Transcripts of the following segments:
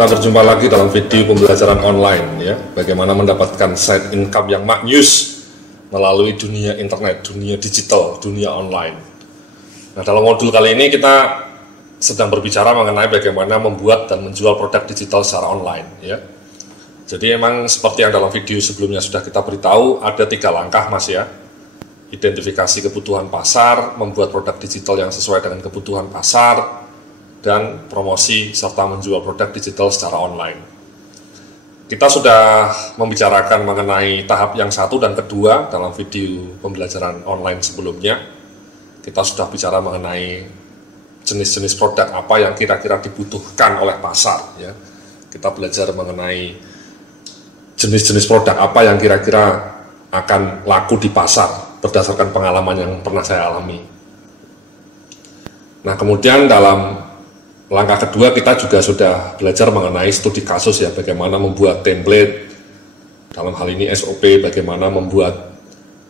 kita berjumpa lagi dalam video pembelajaran online ya, bagaimana mendapatkan side income yang maknyus melalui dunia internet, dunia digital, dunia online. Nah, dalam modul kali ini kita sedang berbicara mengenai bagaimana membuat dan menjual produk digital secara online ya. Jadi emang seperti yang dalam video sebelumnya sudah kita beritahu, ada 3 langkah Mas ya. Identifikasi kebutuhan pasar, membuat produk digital yang sesuai dengan kebutuhan pasar, dan promosi serta menjual produk digital secara online. Kita sudah membicarakan mengenai tahap yang 1 dan kedua dalam video pembelajaran online sebelumnya. Kita sudah bicara mengenai jenis-jenis produk apa yang kira-kira dibutuhkan oleh pasar ya. Kita belajar mengenai jenis-jenis produk apa yang kira-kira akan laku di pasar berdasarkan pengalaman yang pernah saya alami. Nah, kemudian dalam langkah kedua kita juga sudah belajar mengenai studi kasus ya, bagaimana membuat template, dalam hal ini SOP, bagaimana membuat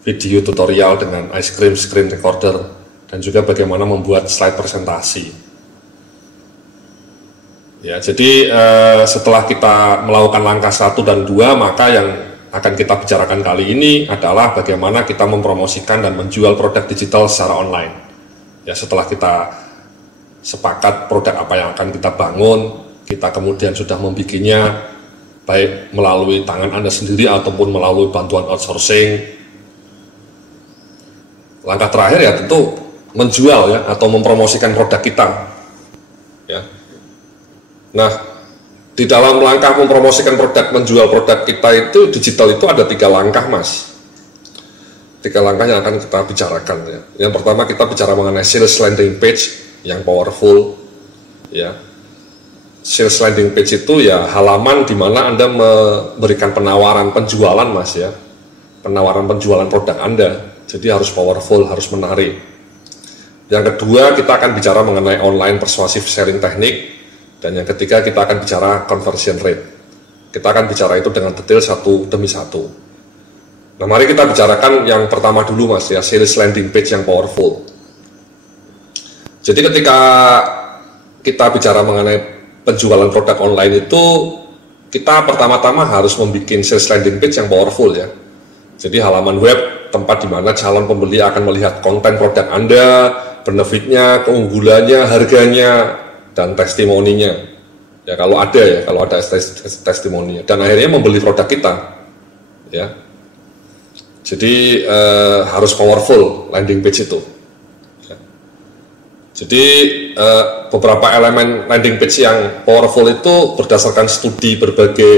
video tutorial dengan ice cream screen recorder, dan juga bagaimana membuat slide presentasi. Ya, jadi setelah kita melakukan langkah 1 dan 2, maka yang akan kita bicarakan kali ini adalah bagaimana kita mempromosikan dan menjual produk digital secara online. Ya, setelah kita sepakat produk apa yang akan kita bangun, kita kemudian sudah membikinnya baik melalui tangan Anda sendiri ataupun melalui bantuan outsourcing. Langkah terakhir ya tentu menjual ya, atau mempromosikan produk kita ya. Nah, di dalam langkah mempromosikan produk, menjual produk kita itu digital itu ada 3 langkah Mas. 3 langkah yang akan kita bicarakan ya. Yang pertama kita bicara mengenai sales landing page yang powerful ya. Sales landing page itu ya halaman di mana Anda memberikan penawaran penjualan Mas ya, penawaran penjualan produk Anda. Jadi harus powerful, harus menarik. Yang kedua kita akan bicara mengenai online persuasive selling teknik, dan yang ketiga kita akan bicara conversion rate. Kita akan bicara itu dengan detail satu demi satu. Nah, mari kita bicarakan yang pertama dulu Mas ya, sales landing page yang powerful. Jadi ketika kita bicara mengenai penjualan produk online itu, kita pertama-tama harus membuat sales landing page yang powerful ya. Jadi halaman web, tempat di mana calon pembeli akan melihat konten produk Anda, benefitnya, keunggulannya, harganya, dan testimoninya. Ya kalau ada testimoninya, dan akhirnya membeli produk kita ya. Jadi harus powerful landing page itu. Jadi beberapa elemen landing page yang powerful itu berdasarkan studi berbagai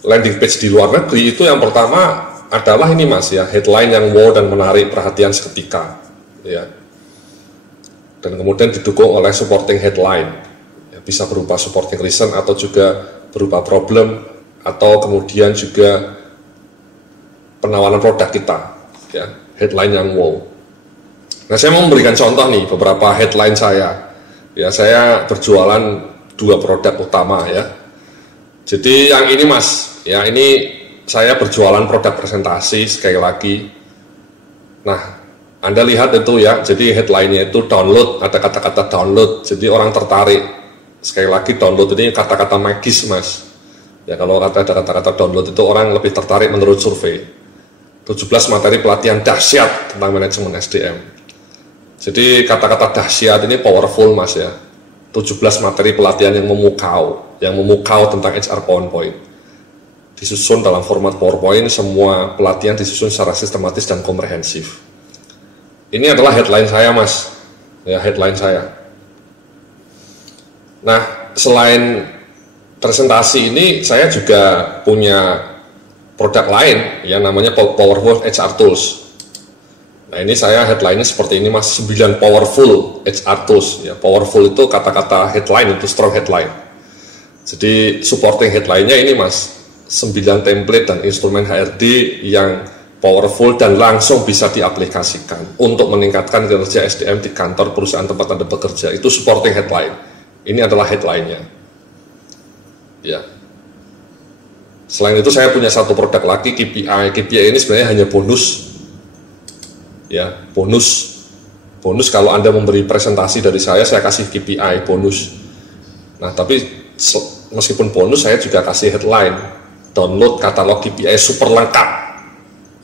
landing page di luar negeri. Itu yang pertama adalah ini Mas ya, headline yang wow dan menarik perhatian seketika ya. Dan kemudian didukung oleh supporting headline ya, bisa berupa supporting reason atau juga berupa problem, atau kemudian juga penawaran produk kita ya, headline yang wow. Nah, saya mau memberikan contoh nih beberapa headline saya. Ya, saya berjualan 2 produk utama ya. Jadi yang ini Mas, ya ini saya berjualan produk presentasi sekali lagi. Nah, Anda lihat itu ya, jadi headline-nya itu download, ada kata-kata download. Jadi orang tertarik. Sekali lagi download ini kata-kata magis Mas. Ya, kalau ada kata-kata download itu orang lebih tertarik menurut survei. 17 materi pelatihan dahsyat tentang manajemen SDM. Jadi kata-kata dahsyat ini powerful Mas ya. 17 materi pelatihan yang memukau tentang HR PowerPoint. Disusun dalam format PowerPoint, semua pelatihan disusun secara sistematis dan komprehensif. Ini adalah headline saya Mas. Ya, headline saya. Nah, selain presentasi ini saya juga punya produk lain yang namanya Powerful HR Tools. Nah, ini saya headline-nya seperti ini Mas, 9 powerful HR tools ya. Powerful itu kata-kata headline, itu strong headline. Jadi supporting headline-nya ini Mas, 9 template dan instrumen HRD yang powerful dan langsung bisa diaplikasikan untuk meningkatkan kinerja SDM di kantor perusahaan tempat Anda bekerja. Itu supporting headline. Ini adalah headline-nya. Ya. Selain itu saya punya satu produk lagi, KPI. KPI ini sebenarnya hanya bonus. Ya, bonus kalau Anda memberi presentasi dari saya kasih KPI bonus. Nah, tapi meskipun bonus saya juga kasih headline, download katalog KPI super lengkap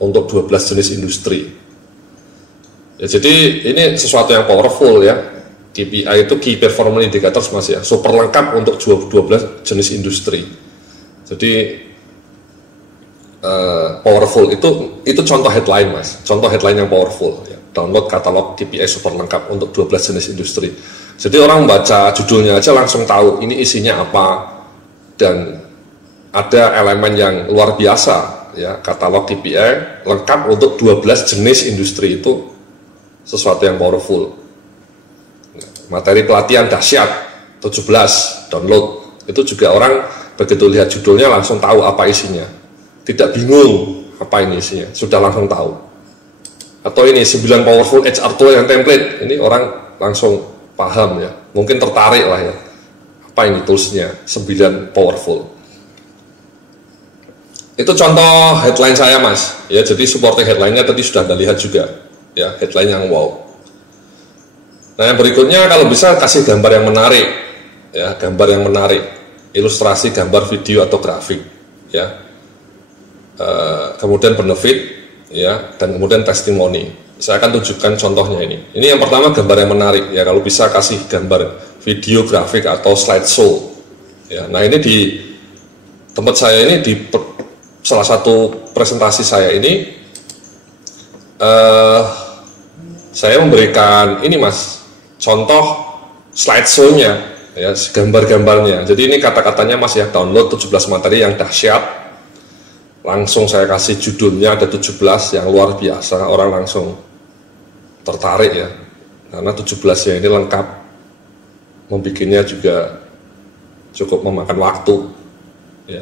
untuk 12 jenis industri. Ya, jadi ini sesuatu yang powerful ya. KPI itu Key Performance Indicators mas ya, super lengkap untuk 12 jenis industri. Jadi powerful itu contoh headline mas, contoh headline yang powerful ya. Download katalog KPI super lengkap untuk 12 jenis industri. Jadi orang baca judulnya aja langsung tahu ini isinya apa, dan ada elemen yang luar biasa ya. Katalog KPI lengkap untuk 12 jenis industri itu sesuatu yang powerful. Materi pelatihan dahsyat 17 download, itu juga orang begitu lihat judulnya langsung tahu apa isinya, tidak bingung apa ini isinya, sudah langsung tahu. Atau ini 9 powerful HR tool yang template, ini orang langsung paham ya, mungkin tertarik lah ya, apa ini toolsnya 9 powerful. Itu contoh headline saya mas ya. Jadi supporting headline-nya tadi sudah Anda lihat juga ya, headline yang wow. Nah yang berikutnya kalau bisa kasih gambar yang menarik ya, gambar yang menarik, ilustrasi, gambar, video atau grafik ya, kemudian benefit ya, dan kemudian testimoni. Saya akan tunjukkan contohnya ini. Ini yang pertama gambar yang menarik ya, kalau bisa kasih gambar, video, grafik atau slideshow ya. Nah ini di tempat saya ini, di salah satu presentasi saya ini saya memberikan ini mas, contoh slideshow-nya ya, gambar-gambarnya. Jadi ini kata-katanya mas ya, download 17 materi yang dahsyat. Langsung saya kasih judulnya ada 17 yang luar biasa, orang langsung tertarik ya, karena 17 ya ini lengkap, membikinnya juga cukup memakan waktu ya.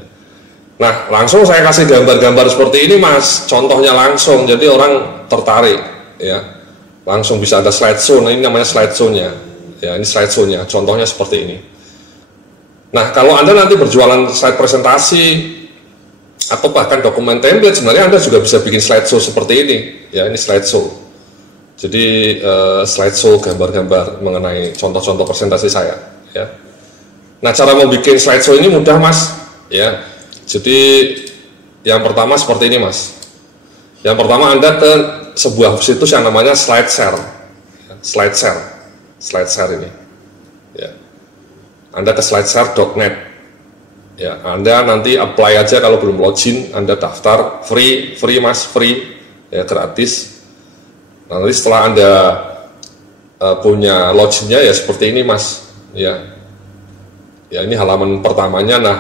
Nah langsung saya kasih gambar-gambar seperti ini mas, contohnya langsung, jadi orang tertarik ya, langsung bisa ada slideshow. Nah ini namanya slideshow-nya ya, ini slideshow-nya, contohnya seperti ini. Nah kalau Anda nanti berjualan slide presentasi atau bahkan dokumen template, sebenarnya Anda juga bisa bikin slideshow seperti ini ya. Ini slideshow, jadi slideshow gambar-gambar mengenai contoh-contoh presentasi saya ya. Nah cara membuat slideshow ini mudah mas ya. Jadi yang pertama seperti ini mas. Yang pertama Anda ke sebuah situs yang namanya SlideShare ini ya. Anda ke slideshare.net ya, Anda nanti apply aja kalau belum login, Anda daftar free mas, free ya, gratis. Nanti setelah Anda punya loginnya ya seperti ini mas ya. Ya ini halaman pertamanya. Nah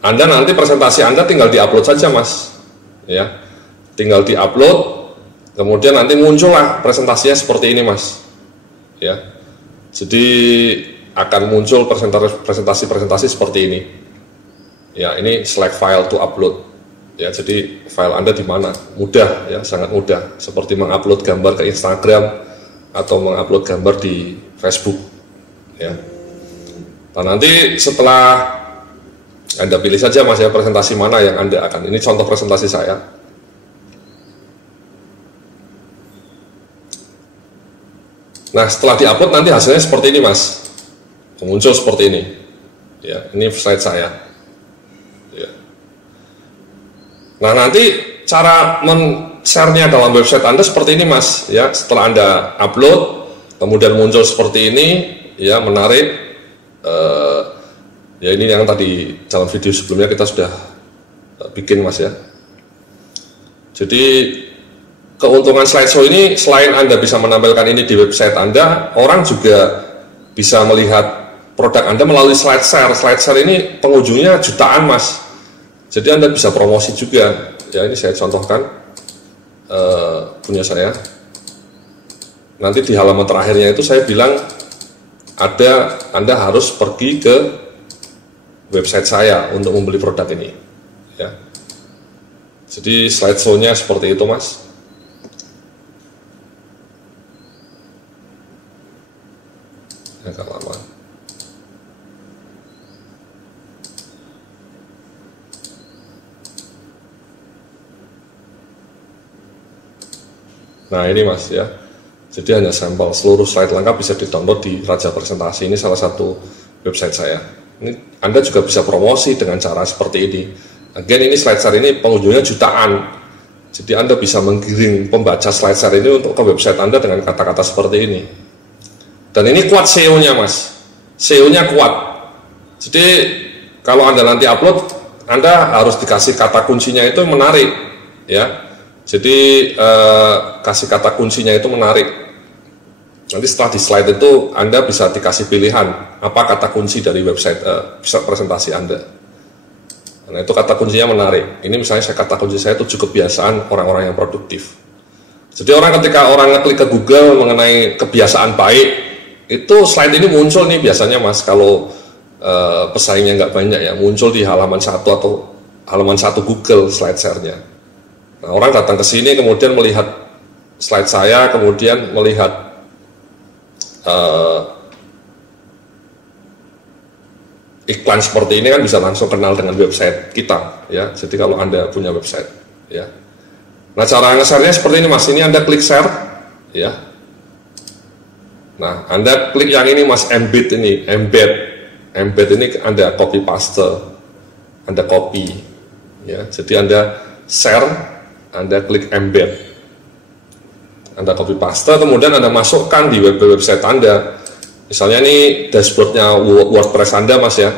Anda nanti presentasi Anda tinggal diupload saja mas ya, tinggal diupload, kemudian nanti muncullah presentasinya seperti ini mas ya. Jadi akan muncul presentasi seperti ini ya. Ini select file to upload ya, jadi file Anda di mana, mudah ya, sangat mudah, seperti mengupload gambar ke Instagram atau mengupload gambar di Facebook ya. Nah nanti setelah Anda pilih saja mas ya presentasi mana yang Anda akan, ini contoh presentasi saya. Nah setelah diupload nanti hasilnya seperti ini mas, muncul seperti ini ya. Ini slide saya ya. Nah nanti cara men-share-nya dalam website Anda seperti ini mas ya. Setelah Anda upload kemudian muncul seperti ini ya, menarik. Ya ini yang tadi dalam video sebelumnya kita sudah bikin mas ya. Jadi keuntungan slideshow ini, selain Anda bisa menampilkan ini di website Anda, orang juga bisa melihat produk Anda melalui SlideShare. SlideShare ini pengunjungnya jutaan mas, jadi Anda bisa promosi juga ya. Ini saya contohkan punya saya. Nanti di halaman terakhirnya itu saya bilang Anda harus pergi ke website saya untuk membeli produk ini ya. Jadi slideshow-nya seperti itu mas. Agak lama. Nah ini mas ya, jadi hanya sampel, seluruh slide lengkap bisa di-download di Raja Presentasi. Ini salah satu website saya. Ini Anda juga bisa promosi dengan cara seperti ini. Again, ini SlideShare ini pengunjungnya jutaan. Jadi Anda bisa menggiring pembaca SlideShare ini untuk ke website Anda dengan kata-kata seperti ini. Dan ini kuat SEO-nya, Mas. SEO-nya kuat. Jadi kalau Anda nanti upload, Anda harus dikasih kata kuncinya itu menarik, ya. Jadi kasih kata kuncinya itu menarik. Nanti setelah di slide itu Anda bisa dikasih pilihan apa kata kunci dari website presentasi Anda. Nah, itu kata kuncinya menarik. Ini misalnya kata kunci saya itu cukup kebiasaan orang-orang yang produktif. Jadi ketika orang ngeklik ke Google mengenai kebiasaan baik, itu slide ini muncul nih biasanya, Mas, kalau pesaingnya nggak banyak ya, muncul di halaman 1 atau halaman 1 Google SlideShare-nya. Nah, orang datang ke sini kemudian melihat slide saya, kemudian melihat iklan seperti ini kan bisa langsung kenal dengan website kita, ya. Jadi kalau Anda punya website, ya. Nah, cara nge-share-nya seperti ini, Mas. Ini Anda klik share, ya. Nah, Anda klik yang ini, Mas, embed ini, embed ini Anda copy paste, Anda copy, ya. Jadi Anda share, Anda klik embed, Anda copy paste, kemudian Anda masukkan di website Anda. Misalnya ini dashboardnya WordPress Anda, Mas, ya.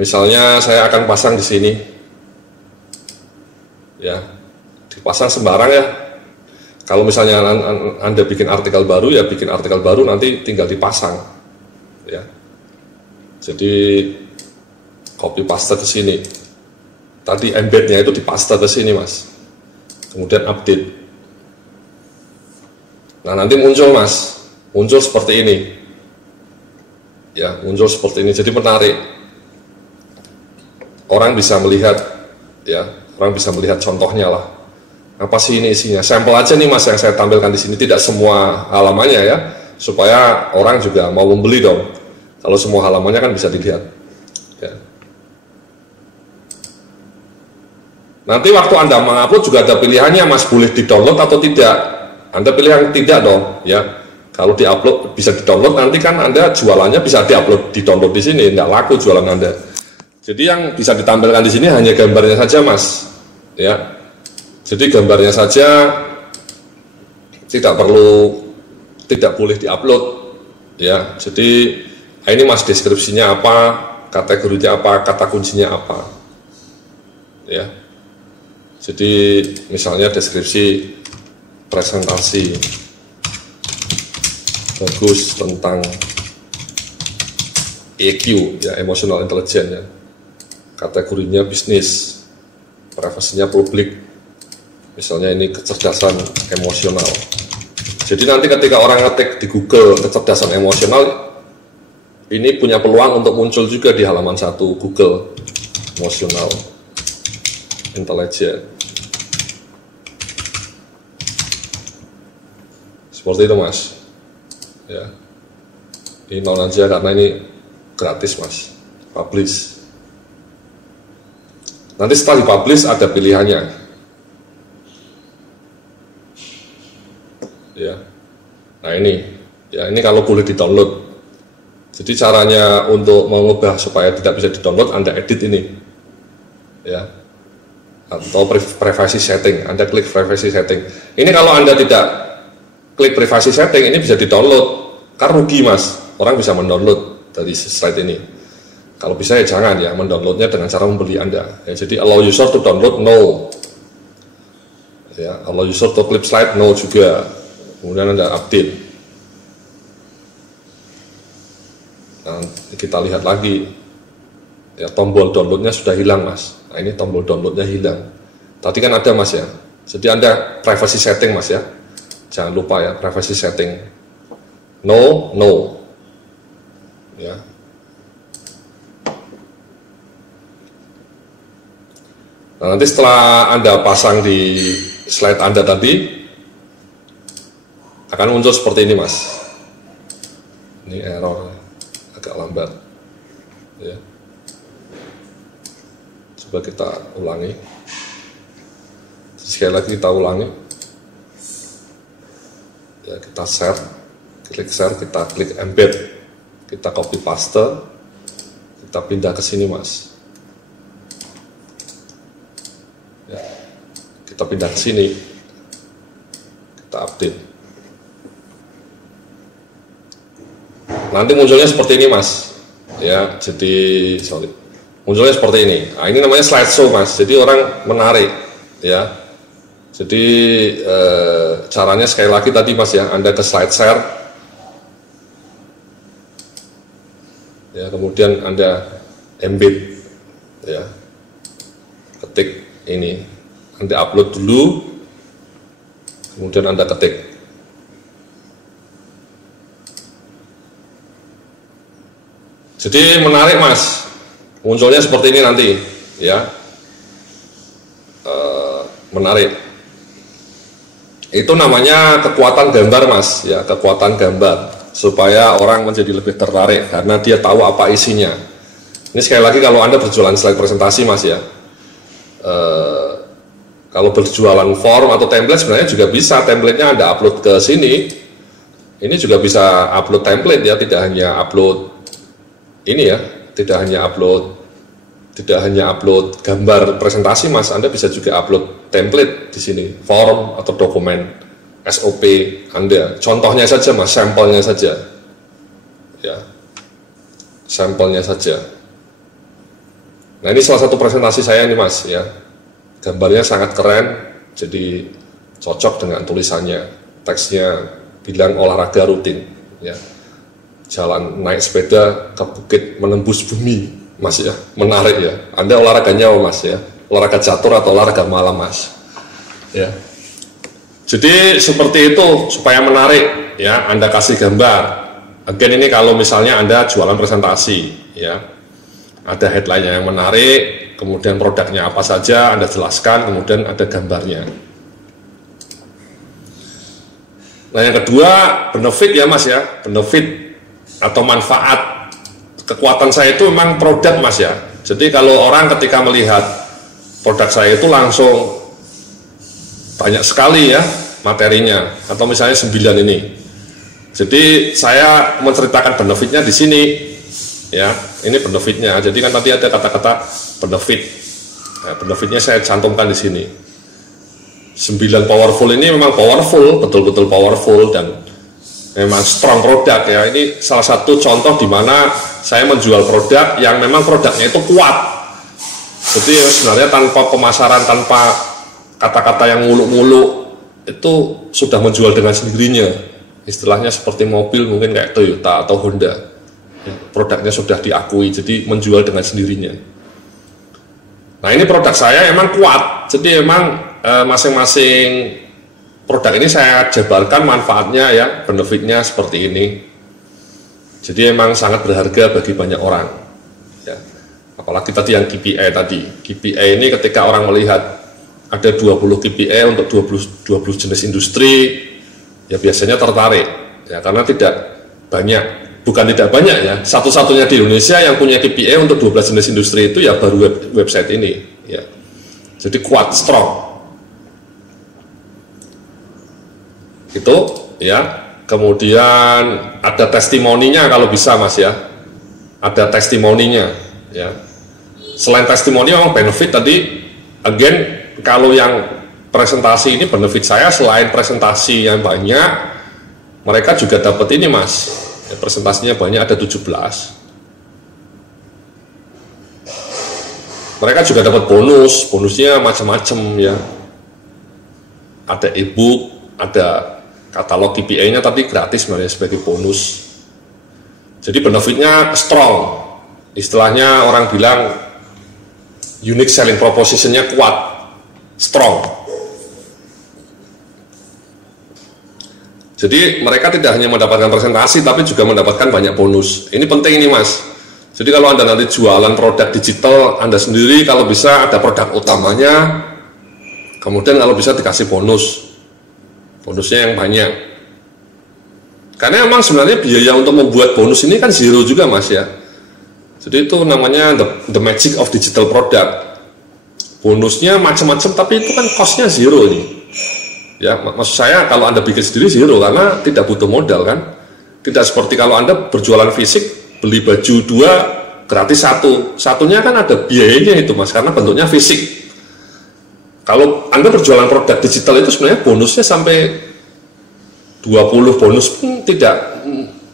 Misalnya saya akan pasang di sini, ya, dipasang sembarang ya. Kalau misalnya Anda bikin artikel baru, ya bikin artikel baru, nanti tinggal dipasang, ya. Jadi copy paste ke sini. Tadi embednya itu dipaste ke sini, Mas. Kemudian update. Nah, nanti muncul, Mas, muncul seperti ini, ya, muncul seperti ini. Jadi menarik, orang bisa melihat, ya, orang bisa melihat contohnya lah. Apa sih ini isinya? Sampel aja nih, Mas, yang saya tampilkan di sini, tidak semua halamannya ya, supaya orang juga mau membeli dong. Kalau semua halamannya kan bisa dilihat. Ya. Nanti waktu Anda mengupload juga ada pilihannya, Mas, boleh di-download atau tidak. Anda pilih yang tidak dong, ya. Kalau di-upload bisa di-download, nanti kan Anda jualannya bisa di-upload, di-download di sini, tidak laku jualan Anda. Jadi yang bisa ditampilkan di sini hanya gambarnya saja, Mas, ya. Jadi gambarnya saja, tidak boleh di-upload, ya. Jadi ini, Mas, deskripsinya apa, kategorinya apa, kata kuncinya apa, ya. Jadi misalnya deskripsi presentasi bagus tentang EQ, ya, emotional intelligence, ya. Kategorinya bisnis, privasinya publik, misalnya ini kecerdasan emosional. Jadi nanti ketika orang ngetik di Google kecerdasan emosional, ini punya peluang untuk muncul juga di halaman 1 Google emotional intelligence. Seperti itu, Mas, ya. Ini non aja karena ini gratis, Mas. Publish. Nanti setelah dipublish ada pilihannya, ya. Nah, ini, ya, ini kalau boleh di-download. Jadi caranya untuk mengubah supaya tidak bisa di-download, Anda edit ini, ya, atau privacy setting. Anda klik privacy setting. Ini kalau Anda tidak klik privasi setting, ini bisa di-download. Kan rugi, Mas, orang bisa mendownload dari slide ini. Kalau bisa ya jangan, ya, mendownloadnya dengan cara membeli Anda, ya. Jadi allow user to download, no, ya. Allow user to clip slide, no juga. Kemudian Anda update. Nah, kita lihat lagi, ya, tombol downloadnya sudah hilang, Mas. Nah, ini tombol downloadnya hilang. Tadi kan ada, Mas, ya. Jadi Anda privacy setting, Mas, ya. Jangan lupa, ya, privacy setting. No, ya. Nah, nanti setelah Anda pasang di slide Anda tadi, akan muncul seperti ini, Mas. Ini error, agak lambat, ya. Coba kita ulangi. Sekali lagi kita ulangi. Ya, kita share, klik share, kita klik embed, kita copy paste, kita pindah ke sini Mas. Ya, kita pindah ke sini, kita update. Nanti munculnya seperti ini Mas. Ya, jadi munculnya seperti ini. Nah, ini namanya slideshow Mas. Jadi orang menarik, ya. Jadi caranya sekali lagi tadi Mas ya, Anda ke slide share, ya, kemudian Anda embed, ya, ketik ini, Anda upload dulu, kemudian Anda ketik. Jadi menarik Mas, munculnya seperti ini nanti, ya, menarik. Itu namanya kekuatan gambar Mas, ya, kekuatan gambar, supaya orang menjadi lebih tertarik karena dia tahu apa isinya. Ini sekali lagi kalau Anda berjualan slide presentasi Mas ya, kalau berjualan form atau template sebenarnya juga bisa, template-nya Anda upload ke sini. Ini juga bisa upload template ya, tidak hanya upload ini ya, tidak hanya upload gambar presentasi Mas, Anda bisa juga upload template di sini, form atau dokumen SOP Anda. Contohnya saja Mas, sampelnya saja. Ya. Sampelnya saja. Nah, ini salah satu presentasi saya nih Mas ya. Gambarnya sangat keren, jadi cocok dengan tulisannya. Teksnya bilang olahraga rutin ya. Jalan naik sepeda ke bukit menembus bumi Mas ya, menarik ya. Anda olahraganya apa Mas ya? Olahraga catur atau olahraga malam Mas? Ya. Jadi seperti itu supaya menarik ya. Anda kasih gambar. Again ini kalau misalnya Anda jualan presentasi ya, ada headline-nya yang menarik, kemudian produknya apa saja Anda jelaskan, kemudian ada gambarnya. Nah yang kedua benefit ya Mas ya, benefit atau manfaat. Kekuatan saya itu memang produk Mas ya. Jadi kalau orang ketika melihat produk saya itu langsung banyak sekali ya materinya, atau misalnya 9 ini. Jadi saya menceritakan benefitnya di sini ya. Ini benefitnya. Jadi kan tadi ada kata-kata benefit. Nah, benefitnya saya cantumkan di sini. 9 powerful ini memang powerful, betul-betul powerful dan memang strong produk ya. Ini salah satu contoh di mana saya menjual produk yang memang produknya itu kuat. Jadi sebenarnya tanpa pemasaran, tanpa kata-kata yang muluk-muluk, itu sudah menjual dengan sendirinya. Istilahnya seperti mobil mungkin kayak Toyota atau Honda. Produknya sudah diakui, jadi menjual dengan sendirinya. Nah ini produk saya emang kuat. Jadi emang masing-masing produk ini saya jabarkan manfaatnya ya, benefitnya seperti ini. Jadi emang sangat berharga bagi banyak orang ya. Apalagi tadi yang KPI tadi. KPI ini ketika orang melihat ada 20 KPI untuk 20 jenis industri, ya biasanya tertarik ya, karena tidak banyak, bukan tidak banyak ya, satu-satunya di Indonesia yang punya KPI untuk 12 jenis industri itu ya baru website ini ya. Jadi kuat, strong. Itu ya. Kemudian ada testimoninya kalau bisa Mas ya, ada testimoninya ya. Selain testimoni memang benefit tadi, again kalau yang presentasi ini benefit saya selain presentasi yang banyak, mereka juga dapat ini Mas ya, presentasinya banyak, ada 17. Mereka juga dapat bonusnya macam-macam ya, ada ebook, ada katalog KPI-nya tadi gratis sebenarnya sebagai bonus. Jadi benefitnya strong. Istilahnya orang bilang unique selling proposition-nya kuat, strong. Jadi mereka tidak hanya mendapatkan presentasi tapi juga mendapatkan banyak bonus. Ini penting ini Mas. Jadi kalau Anda nanti jualan produk digital Anda sendiri, kalau bisa ada produk utamanya, kemudian kalau bisa dikasih bonusnya yang banyak. Karena memang sebenarnya biaya untuk membuat bonus ini kan zero juga Mas ya. Jadi itu namanya the magic of digital product. Bonusnya macam-macam tapi itu kan cost-nya zero nih. Ya, maksud saya kalau Anda bikin sendiri zero karena tidak butuh modal kan. Tidak seperti kalau Anda berjualan fisik, beli baju 2 gratis 1, satunya kan ada biayanya itu Mas, karena bentuknya fisik. Kalau Anda berjualan produk digital itu sebenarnya bonusnya sampai 20 bonus pun tidak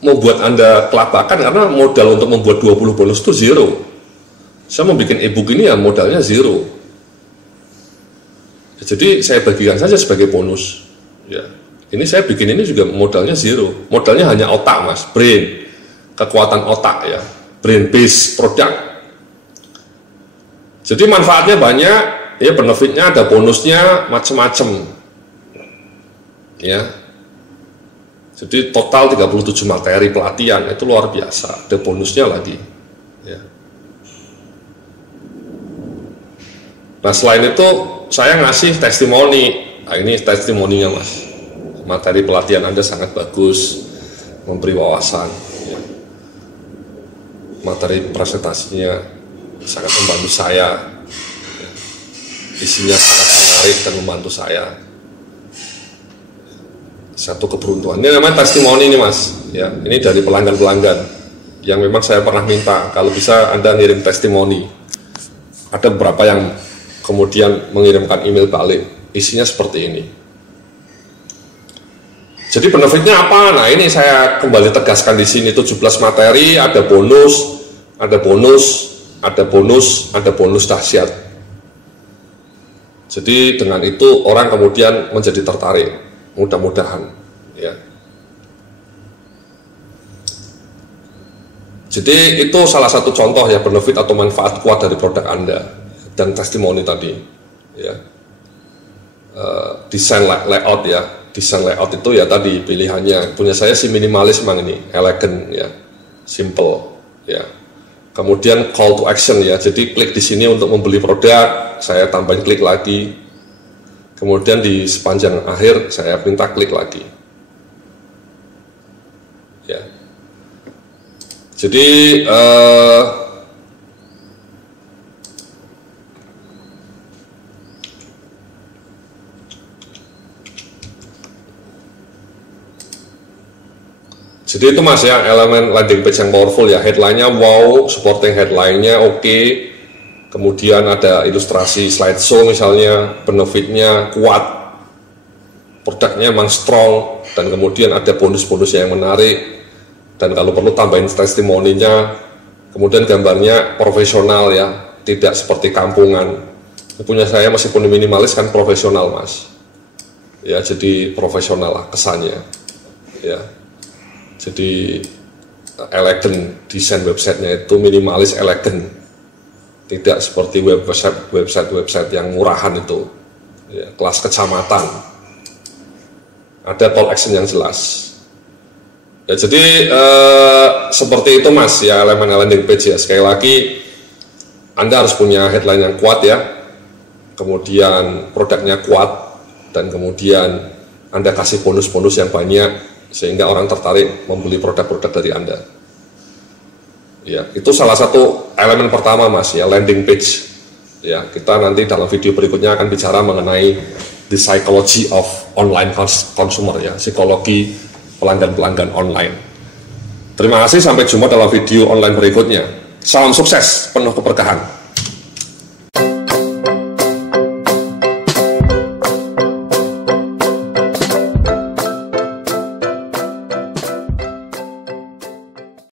membuat Anda kelabakan, karena modal untuk membuat 20 bonus itu zero. Saya mau bikin e-book ini ya modalnya zero. Jadi saya bagikan saja sebagai bonus. Ya, ini saya bikin ini juga modalnya zero. Modalnya hanya otak Mas, brain, kekuatan otak ya, brain base produk. Jadi manfaatnya banyak, ya benefitnya ada bonusnya macam-macam. Ya. Jadi total 37 materi pelatihan itu luar biasa, ada bonusnya lagi. Ya. Nah selain itu saya ngasih testimoni. Nah ini testimoninya Mas. Materi pelatihan Anda sangat bagus, memberi wawasan. Ya. Materi presentasinya sangat membantu saya. Ya. Isinya sangat menarik dan membantu saya. Satu keberuntungan. Ini namanya testimoni ini Mas. Ya, ini dari pelanggan-pelanggan yang memang saya pernah minta kalau bisa Anda ngirim testimoni. Ada beberapa yang kemudian mengirimkan email balik, isinya seperti ini. Jadi benefitnya apa? Nah, ini saya kembali tegaskan di sini 17 materi, ada bonus, ada bonus, ada bonus, ada bonus dahsyat. Jadi dengan itu orang kemudian menjadi tertarik. Mudah-mudahan ya. Jadi itu salah satu contoh ya benefit atau manfaat kuat dari produk Anda dan testimoni tadi ya. Desain layout ya, desain layout itu ya tadi pilihannya punya saya sih minimalis memang ini, elegan ya, simple ya. Kemudian call to action ya, jadi klik di sini untuk membeli produk, saya tambahin klik lagi. Kemudian di sepanjang akhir saya minta klik lagi. Ya. Jadi itu Mas ya, elemen landing page yang powerful ya, headline-nya wow, supporting headline-nya oke. Kemudian ada ilustrasi slideshow misalnya, benefitnya kuat, produknya memang strong, dan kemudian ada bonus-bonus yang menarik, dan kalau perlu tambahin testimoninya, kemudian gambarnya profesional ya, tidak seperti kampungan. Punya saya meskipun minimalis kan profesional Mas, ya jadi profesional lah kesannya, ya. Jadi elegan, desain websitenya itu minimalis elegan. Tidak seperti website yang murahan itu ya, kelas kecamatan. Ada call action yang jelas ya, jadi seperti itu Mas ya, elemen landing page ya. Sekali lagi Anda harus punya headline yang kuat ya, kemudian produknya kuat, dan kemudian Anda kasih bonus-bonus yang banyak sehingga orang tertarik membeli produk-produk dari Anda. Ya, itu salah satu elemen pertama Mas ya, landing page. Ya, kita nanti dalam video berikutnya akan bicara mengenai the psychology of online consumer ya, psikologi pelanggan-pelanggan online. Terima kasih, sampai jumpa dalam video online berikutnya. Salam sukses, penuh keberkahan.